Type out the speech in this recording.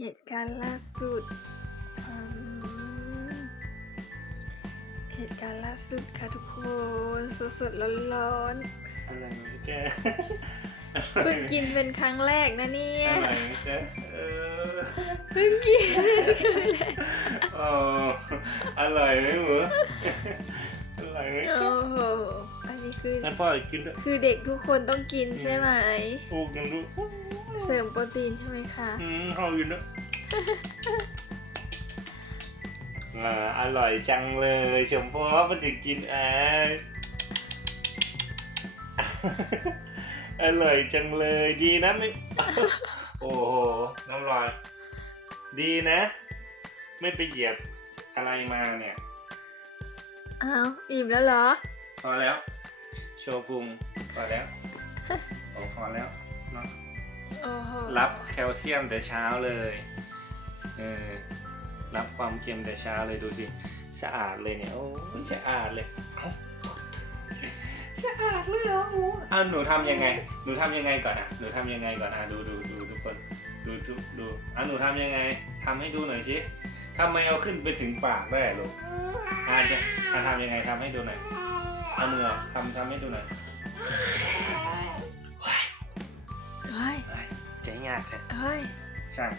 เหตุการณ์ล่าสุดอืมเหตุการณ์ล่าสุดค่ะทุกคนสดๆร้อนอะไรไหมแกๆเพิ่งกินเป็นครั้งแรกนะเนี่ยอะไรไหมแกเออเพิ่งกินเป็นครั้งแรกอ๋ออร่อยไหมหมูอร่อยไหมแกโอ้โหอันนี้คืองั้นพ่อกินด้วยคือเด็กทุกคนต้องกินใช่ไหมโอ้กินด้วย เสริมโปรตีนใช่ไหมคะ อืมพ่อกินด้วยอ่าอร่อยจังเลยชมพู่มันจะกินอะอร่อยจังเลยดีนะไม่ โอ้โห น้ำลายดีนะ ไม่ไปเหยียบอะไรมาเนี่ย อ้าว อิ่มแล้วเหรอ พอแล้ว โชว์พุงพอแล้ว โอ้พอแล้วเนาะโอ้โห รับแคลเซียมแต่เช้าเลยเออรับความเค็มแต่เช้าเลยดูสิสะอาดเลยเนี่ยโอ้ยสะอาดเลยเอ้าสะอาดเลยเหรอหมูอ้าวหนูทำยังไง หนูทำยังไงก่อนอะหนูทำยังไงก่อนอะดูดูดูทุกคนดูทุกดูอะหนูทำยังไงทำให้ดูหน่อยสิทำไมเอาขึ้นไปถึงปากได้อะลูกอะจะอะทำยังไงทำให้ดูหน่อยเอามือออกทำทำให้ดูหน่อยเฮ้ ยเฮ้ยใจยากแท้เฮ้ยช่าง